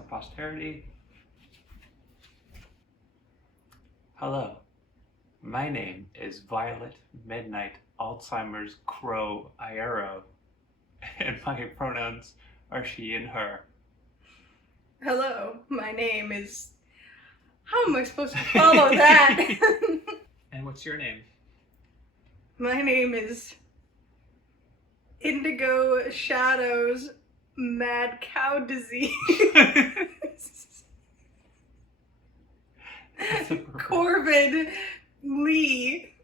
for posterity. Hello, my name is Violet Midnight Alzheimer's Crow Iero, and my pronouns are she and her. Hello, my name is... How am I supposed to follow that? And what's your name? My name is Indigo Shadows Mad Cow Disease. Corbin Lee.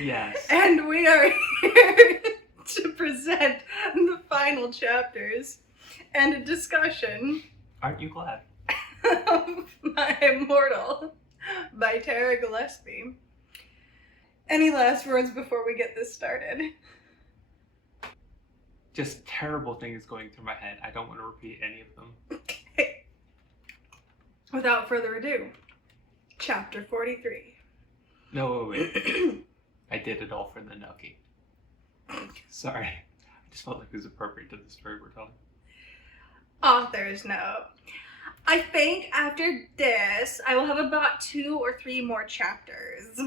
Yes. And we are here to present the final chapters and a discussion Aren't you glad? of my Immortal by Tara Gillespie. Any last words before we get this started? Just terrible things going through my head. I don't want to repeat any of them. Without further ado, chapter 43. No, wait. I did it all for the Nucky. Sorry. I just felt like it was appropriate to the story we're telling. Author's note. I think after this, I will have about 2 or 3 more chapters.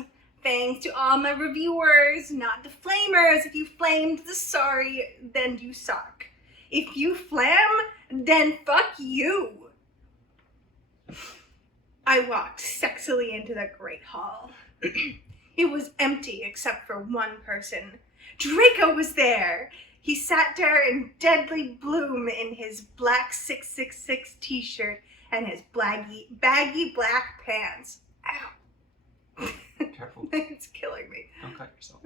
Thanks to all my reviewers, not the flamers. If you flamed the sorry, then you suck. If you flam, then fuck you. I walked sexily into the great hall. It was empty except for one person. Draco was there. He sat there in deadly bloom in his black 666 t-shirt and his baggy black pants. Ow. Careful. It's killing me. Don't cut yourself.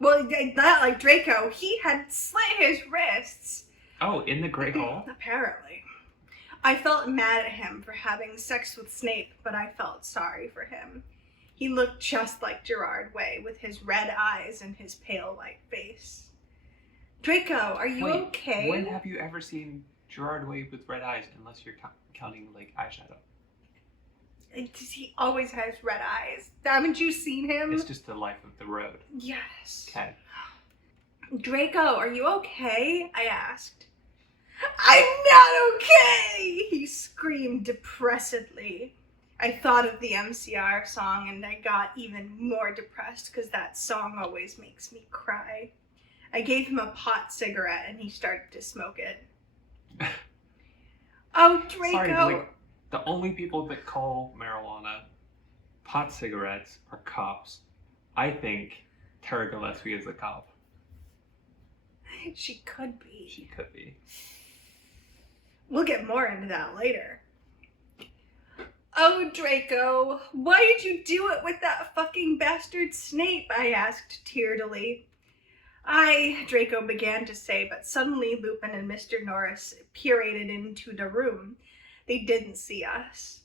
Well, not like Draco. He had slit his wrists. Oh, in the Great Hall? Apparently. I felt mad at him for having sex with Snape, but I felt sorry for him. He looked just like Gerard Way with his red eyes and his pale white face. Draco, are you okay? When have you ever seen Gerard Way with red eyes, unless you're counting, like, eyeshadow? He always has red eyes. Haven't you seen him? It's just the life of the road. Yes. Okay. Draco, are you okay? I asked. I'm not okay! He screamed depressedly. I thought of the MCR song and I got even more depressed because that song always makes me cry. I gave him a pot cigarette and he started to smoke it. Oh, Draco! Sorry, like, the only people that call marijuana pot cigarettes are cops. I think Tara Gillespie is a cop. She could be. She could be. We'll get more into that later. Oh, Draco, why did you do it with that fucking bastard Snape? I asked tearfully. Draco began to say, but suddenly Lupin and Mr. Norris peered into the room. They didn't see us.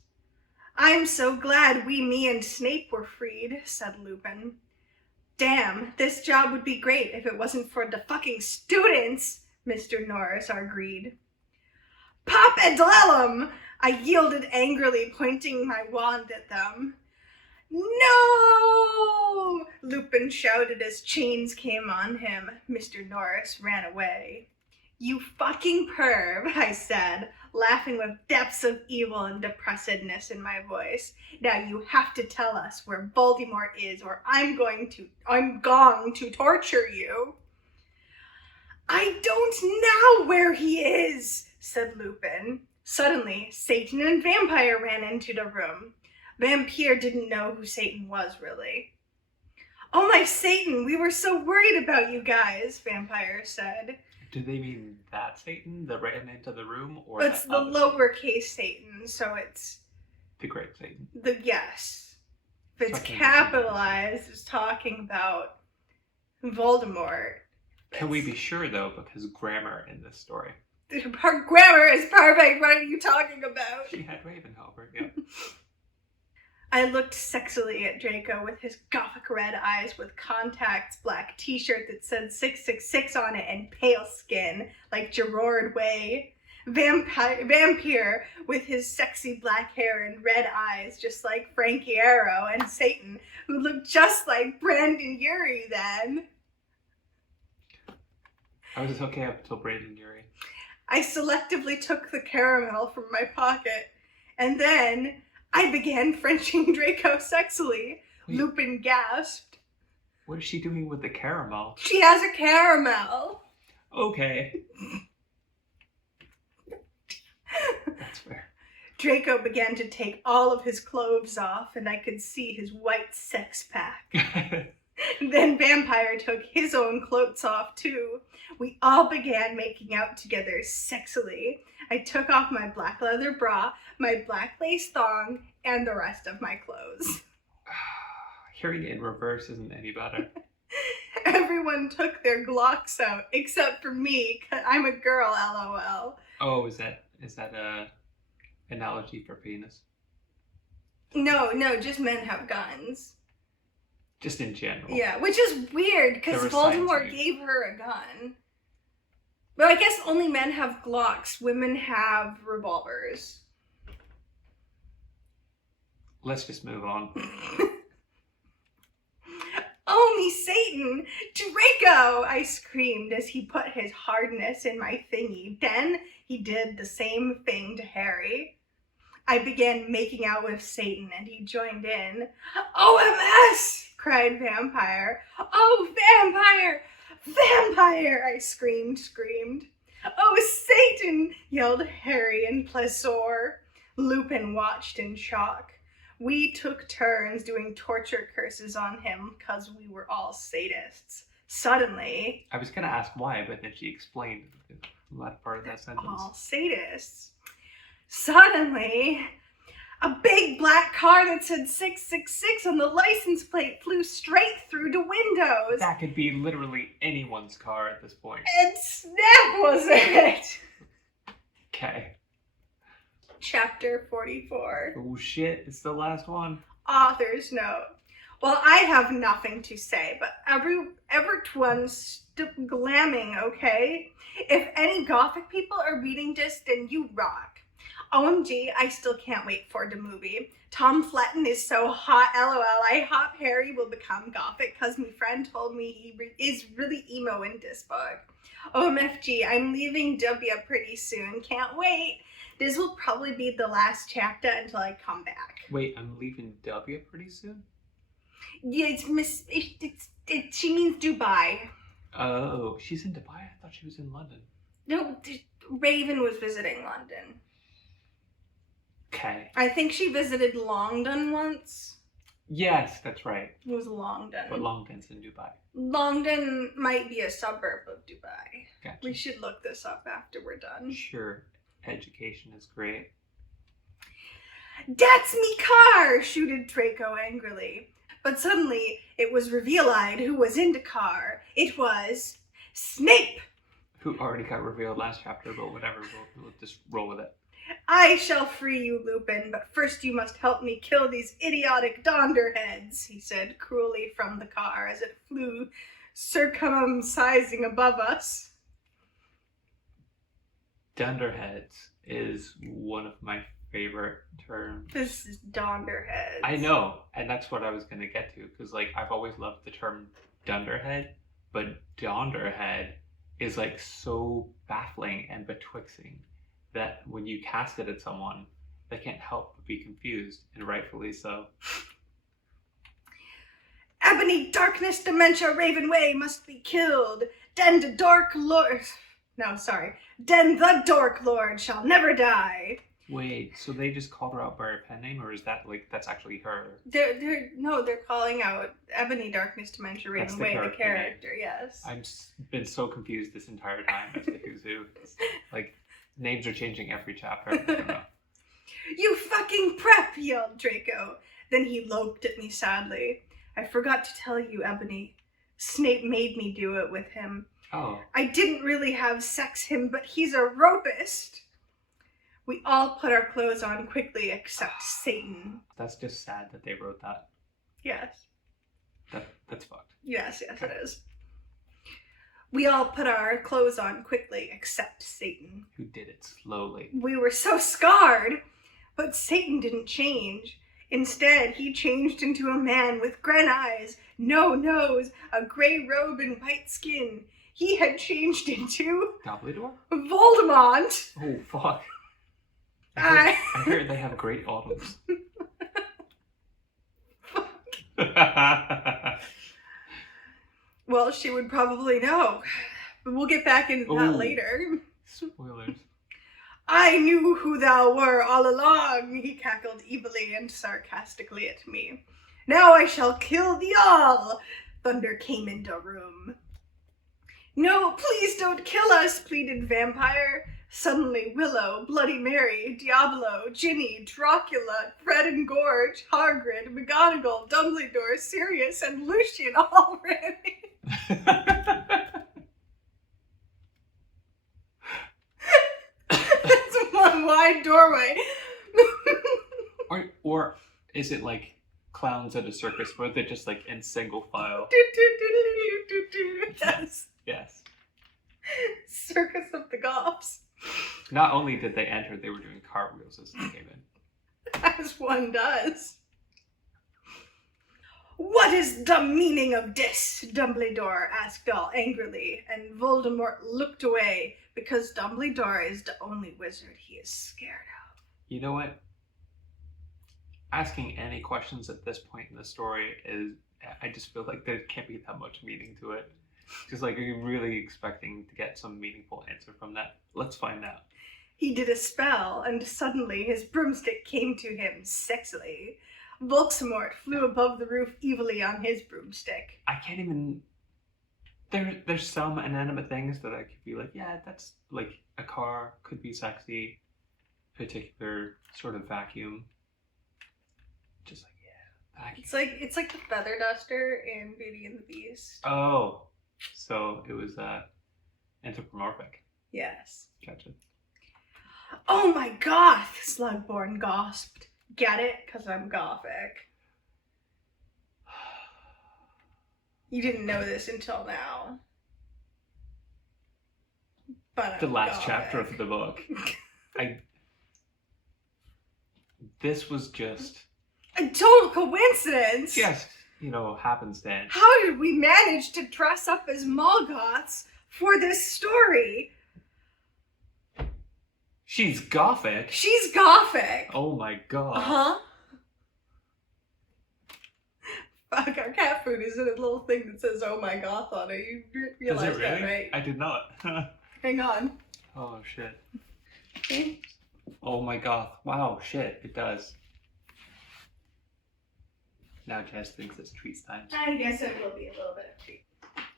I'm so glad me and Snape were freed, said Lupin. Damn, this job would be great if it wasn't for the fucking students, Mr. Norris agreed. Pop and Lellum! I yielded angrily, pointing my wand at them. No! Lupin shouted as chains came on him. Mr. Norris ran away. You fucking perv, I said, laughing with depths of evil and depressedness in my voice. Now you have to tell us where Voldemort is or I'm going to torture you. I don't know where he is, said Lupin. Suddenly, Satan and Vampire ran into the room. Vampire didn't know who Satan was, really. Oh my Satan, we were so worried about you guys, Vampire said. Do they mean that Satan that ran into the room, or it's the lowercase Satan, so it's the great Satan? Yes. If it's capitalized, it's talking about Voldemort. Can we be sure, though, because grammar in this story? Her grammar is perfect. What are you talking about? She had Ravenhelper, yeah. I looked sexily at Draco with his gothic red eyes with contacts, black t-shirt that said 666 on it, and pale skin like Gerard Way. Vampire with his sexy black hair and red eyes just like Frankie Arrow, and Satan, who looked just like Brandon Urie then. I was okay up until Brandon Urie. I selectively took the caramel from my pocket, and then I began Frenching Draco sexily. Wait. Lupin gasped. What is she doing with the caramel? She has a caramel. Okay. That's fair. Draco began to take all of his clothes off, and I could see his white sex pack. Then Vampire took his own clothes off too. We all began making out together sexily. I took off my black leather bra, my black lace thong, and the rest of my clothes. Hearing it in reverse isn't any better. Everyone took their Glocks out, except for me, 'cause I'm a girl, LOL. Oh, is that a analogy for penis? No, just men have guns. Just in general. Yeah, which is weird, because There was Voldemort science gave her a gun. But I guess only men have Glocks, women have revolvers. Let's just move on. Oh, me Satan! Draco! I screamed as he put his hardness in my thingy. Then he did the same thing to Harry. I began making out with Satan and he joined in. OMS! Cried Vampire. Oh, Vampire! Vampire! I screamed. Oh, Satan! Yelled Harry and Pleasure. Lupin watched in shock. We took turns doing torture curses on him because we were all sadists. Suddenly... I was going to ask why, but then she explained that part of that sentence. All sadists. Suddenly, a big black car that said 666 on the license plate flew straight through the windows. That could be literally anyone's car at this point. And Snap was it! Okay. Chapter 44. Oh shit, it's the last one. Author's note. Well, I have nothing to say, but everyone's glamming, okay? If any gothic people are reading this, then you rock. OMG, I still can't wait for the movie. Tom Fletton is so hot, LOL. I hope Harry will become gothic because my friend told me he is really emo in this book. OMFG, I'm leaving W pretty soon. Can't wait. This will probably be the last chapter until I come back. Wait, I'm leaving W pretty soon? Yeah, she means Dubai. Oh, she's in Dubai? I thought she was in London. No, Raven was visiting London. Okay. I think she visited Longdon once. Yes, that's right. It was Longdon. But Longdon's in Dubai. Longdon might be a suburb of Dubai. Gotcha. We should look this up after we're done. Sure. Education is great. That's me car! Shooted Draco angrily. But suddenly, it was revealed who was in the car. It was Snape! Who already got revealed last chapter, but whatever, we'll just roll with it. I shall free you, Lupin, but first you must help me kill these idiotic Donderheads, he said cruelly from the car as it flew circumcising above us. Dunderheads is one of my favorite terms. This is Donderheads. I know, and that's what I was going to get to, because like I've always loved the term Dunderhead, but Donderhead is like so baffling and betwixting that when you cast it at someone, they can't help but be confused, and rightfully so. Ebony Darkness Dementia Ravenway must be killed. Then the Dork Lord... No, sorry. Then the Dork Lord shall never die. Wait, so they just called her out by her pen name, or is that like that's actually her? They're calling out Ebony Darkness Dementia That's the Ravenway, the character character, yes. I've been so confused this entire time as to who's who. Like, names are changing every chapter. I don't know. You fucking prep, yelled Draco. Then he loped at me sadly. I forgot to tell you, Ebony. Snape made me do it with him. Oh. I didn't really have sex him, but he's a rapist. We all put our clothes on quickly except Satan. That's just sad that they wrote that. Yes. That's fucked. Yes, it is. We all put our clothes on quickly except Satan. Who did it slowly. We were so scarred, but Satan didn't change. Instead, he changed into a man with gray eyes, no nose, a gray robe and white skin. he had changed into Dumbledore? Voldemort. Oh, fuck. I I heard they have great autumns. Well, she would probably know. But we'll get back into that Ooh. later. Spoilers. I knew who thou were all along, he cackled evilly and sarcastically at me. Now I shall kill thee all. Thunder came into room. No, please don't kill us, pleaded Vampire. Suddenly Willow, Bloody Mary, Diablo, Ginny, Dracula, Fred and Gorge, Hagrid, McGonagall, Dumbledore, Sirius, and Lucian all ran in. That's one wide doorway. or is it like clowns at a circus where they're just like in single file? Yes. Yes. Circus of the Goths. Not only did they enter, they were doing cartwheels as they came in. As one does. What is the meaning of this? Dumbledore asked all angrily, and Voldemort looked away because Dumbledore is the only wizard he is scared of. You know what? Asking any questions at this point in the story is, I just feel like there can't be that much meaning to it. Just like, are you really expecting to get some meaningful answer from that? Let's find out. He did a spell, and suddenly his broomstick came to him sexily. Voldemort flew above the roof evilly on his broomstick. I can't even... There's some inanimate things that I could be like, yeah, that's like a car, could be sexy, particular sort of vacuum. Just like, yeah, vacuum. It's like the feather duster in Beauty and the Beast. Oh, so it was anthropomorphic. Yes. Gotcha. Oh my goth, Slugborn gasped. Get it? 'Cause I'm gothic. You didn't know this until now. But The I'm last gothic. chapter of the book. This was just... a total coincidence! Yes, happenstance. How did we manage to dress up as Morgoths for this story? She's gothic? She's gothic! Oh my god. Uh-huh. Fuck, our cat food is in a little thing that says "Oh my goth" on it. You realize Does it really? that, right? I did not. Hang on. Oh shit. Okay. Oh my god. Wow, shit, it does. Now Jess thinks it's treats time. I guess it will be a little bit of treat.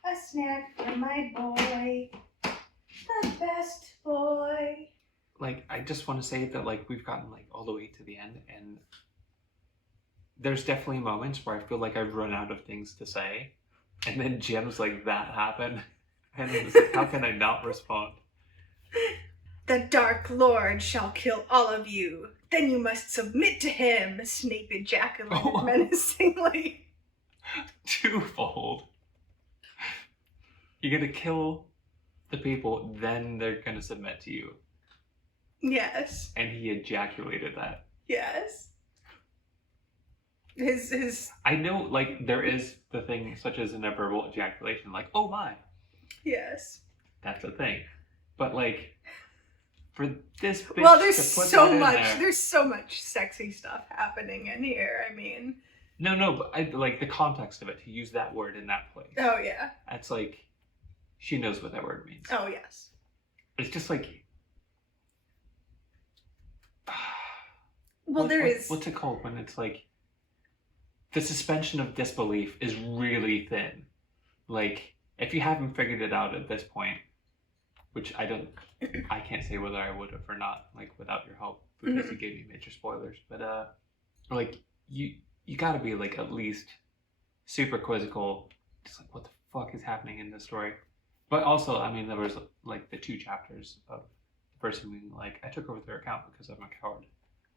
A snack for my boy. The best boy. Like, I just want to say that, like, we've gotten, like, all the way to the end, and there's definitely moments where I feel like I've run out of things to say, and then Jim's like, that happened, and it's like, how can I not respond? The Dark Lord shall kill all of you. Then you must submit to him, Snape ejaculated menacingly. Twofold. You're gonna kill the people, then they're gonna submit to you. Yes. And he ejaculated that. Yes. His I know, like, there is the thing such as a verbal ejaculation, like, oh my. Yes. That's a thing. But, like, for this bitch well, there's to put so that in much. there, There's so much sexy stuff happening in here. I mean. No, but I like the context of it, to use that word in that place. Oh yeah. That's like, she knows what that word means. Oh yes. It's just like. Well, what's it called when it's like, the suspension of disbelief is really thin. Like, if you haven't figured it out at this point, which I can't say whether I would have or not, like, without your help, because you gave me major spoilers. But like, you gotta be like at least super quizzical, just like, what the fuck is happening in this story? But also, I mean, there was like the 2 chapters of the person being like, I took over their account because I'm a coward.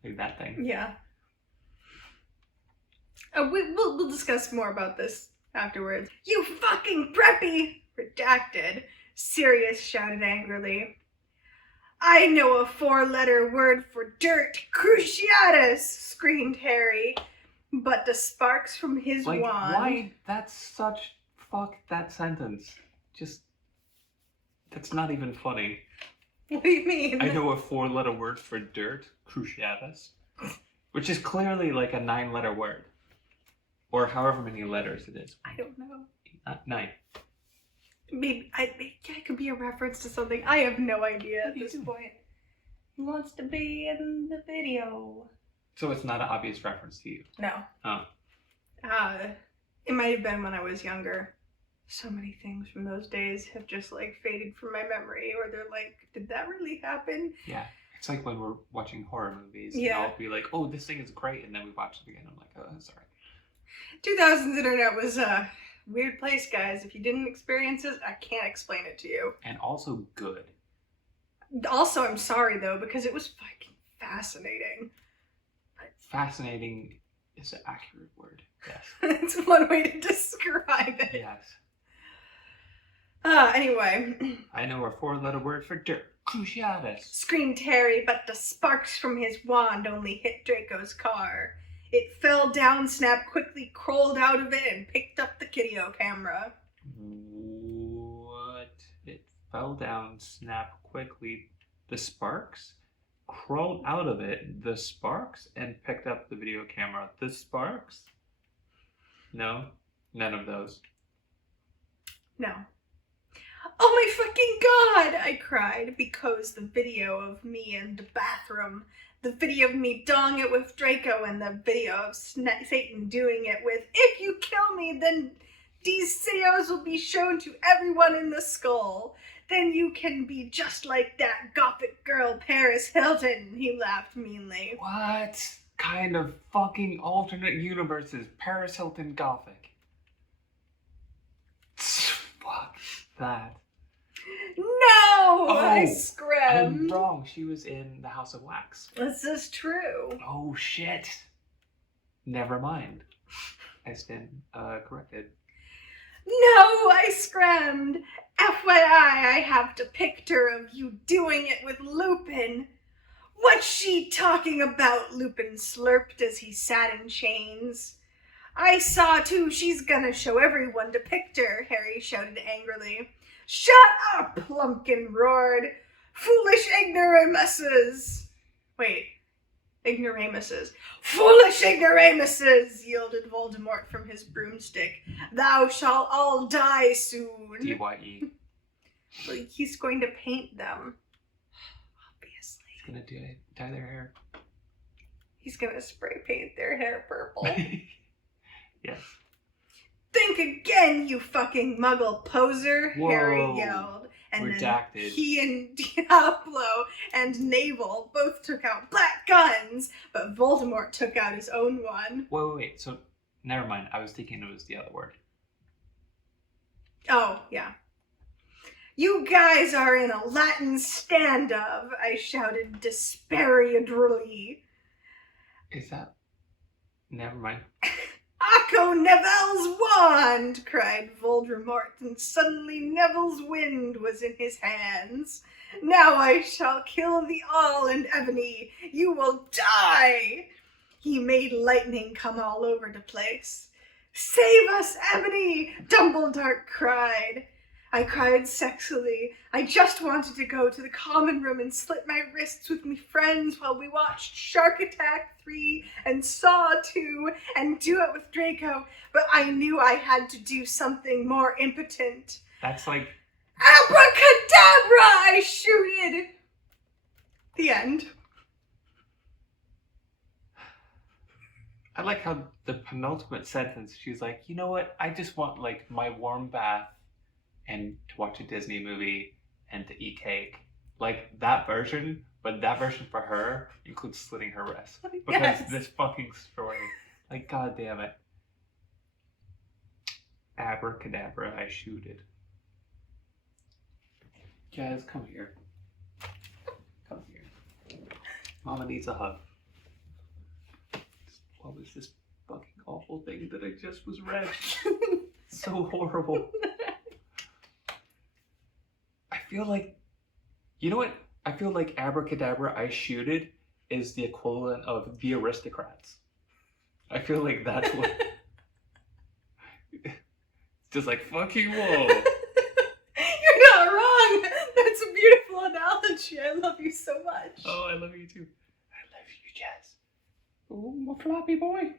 Like that thing. Yeah. We'll discuss more about this afterwards. You fucking preppy! Redacted. Sirius shouted angrily. I know a 4-letter word for dirt. Cruciatus! Screamed Harry. But the sparks from his like, wand... why? That's such... Fuck that sentence. Just... That's not even funny. What do you mean? I know a 4-letter word for dirt, cruciatus, which is clearly like a 9-letter word. Or however many letters it is. I don't know. 9. Maybe it could be a reference to something. I have no idea at this point. He wants to be in the video. So it's not an obvious reference to you? No. Oh. It might have been when I was younger. So many things from those days have just like faded from my memory, or they're like, did that really happen? Yeah. It's like when we're watching horror movies. Yeah. And I'll be like, oh, this thing is great. And then we watch it again. I'm like, oh, sorry. 2000s internet was a weird place, guys. If you didn't experience it, I can't explain it to you. And also good. Also, I'm sorry though, because it was fucking fascinating. Fascinating is an accurate word. Yes. It's one way to describe it. Yes. Anyway. I know a 4-letter word for dirt. Cruciatus. Screamed Harry, but the sparks from his wand only hit Draco's car. It fell down, Snap quickly crawled out of it and picked up the video camera. What? It fell down, Snap quickly. The sparks? Crawled out of it, the sparks, and picked up the video camera. The sparks? No, none of those. No. Oh my fucking god! I cried, because the video of me in the bathroom, the video of me doing it with Draco, and the video of Satan doing it with, if you kill me, then these videos will be shown to everyone in the skull. Then you can be just like that gothic girl, Paris Hilton. He laughed meanly. What kind of fucking alternate universe is Paris Hilton gothic? Fuck that. No! I I'm screamed. wrong. She was in The House of Wax. This is true. Oh shit. Never mind. I stand corrected. No, I screamed. FYI, I have the picture of you doing it with Lupin. What's she talking about? Lupin slurped as he sat in chains. I saw too, she's gonna show everyone the picture, Harry shouted angrily. Shut up, Plumpkin roared. Foolish ignoramuses. Wait, ignoramuses. Foolish ignoramuses, yielded Voldemort from his broomstick. Thou shalt all die soon. DYE. Like, he's going to paint them. Obviously. He's gonna dye their hair. He's gonna spray paint their hair purple. Yes. Think again, you fucking muggle poser, Whoa. Harry yelled. And Redacted. then he and Diablo and Navel both took out black guns, but Voldemort took out his own one. Wait. So, never mind. I was thinking it was the other word. Oh, yeah. You guys are in a Latin stand-up, I shouted despairingly. Is that? Never mind. Akko Neville's wand! Cried Voldemort, and suddenly Neville's wind was in his hands. Now I shall kill thee all, and Ebony, you will die! He made lightning come all over the place. Save us, Ebony! Dumbledore cried. I cried sexily. I just wanted to go to the common room and slit my wrists with me friends while we watched Shark Attack 3 and Saw 2 and do it with Draco, but I knew I had to do something more impotent. That's like... Abracadabra! I shouted. The end. I like how the penultimate sentence, she's like, you know what? I just want, like, my warm bath and to watch a Disney movie and to eat cake. Like, that version, but that version for her includes slitting her wrist. Because Yes. this fucking story, like, god damn it. Abracadabra, I shoot it. Jazz, come here. Come here. Mama needs a hug. What was this fucking awful thing that I just was read? So horrible. I feel like, you know what? I feel like Abracadabra, I shooted is the equivalent of The Aristocrats. I feel like that's what. It's just like, fucking whoa. You're not wrong. beautiful analogy. I love you so much. Oh, I love you too. I love you, Jess. Oh, my floppy boy.